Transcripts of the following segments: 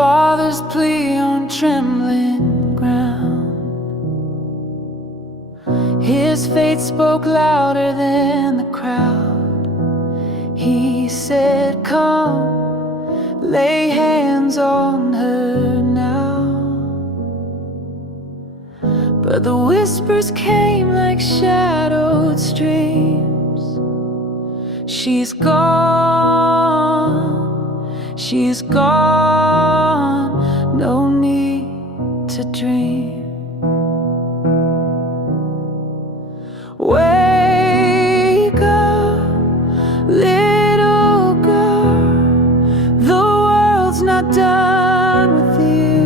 Father's plea on trembling ground. His faith spoke louder than the crowd. He said, "Come, lay hands on her now." But the whispers came like shadowed streams. She's gone, she's gone, no need to dream. Wake up, little girl, the world's not done with you.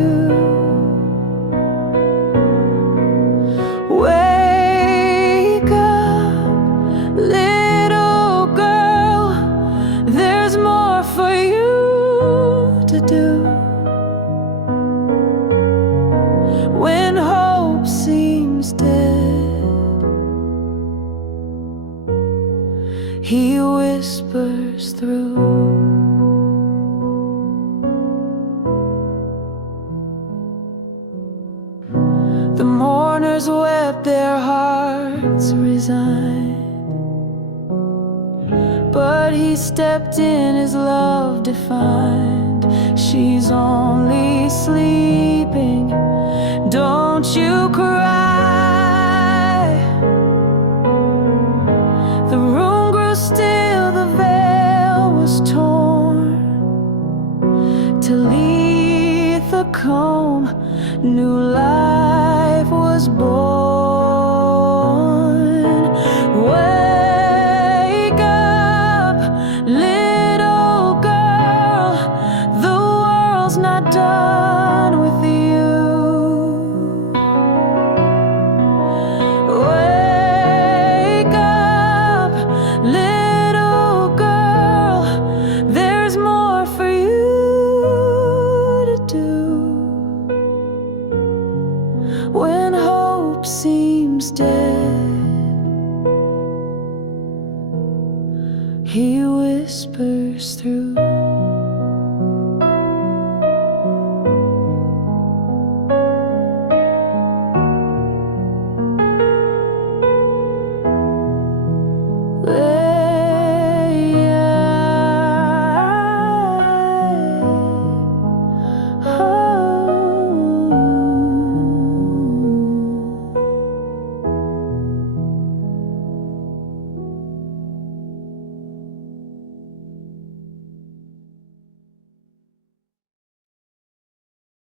Wake up, little girl, there's more for you to do. When hope seems dead, He whispers through. The mourners wept, their hearts resigned, but He stepped in, His love defined. She's only sleeping, don't you cry. The room grew still, the veil was torn. Talitha, Koum, new life was born. Wake up, little girl, the world's not done with you. Wake up, little girl, there's more for you to do. When hope seems dead, He whispers through. Let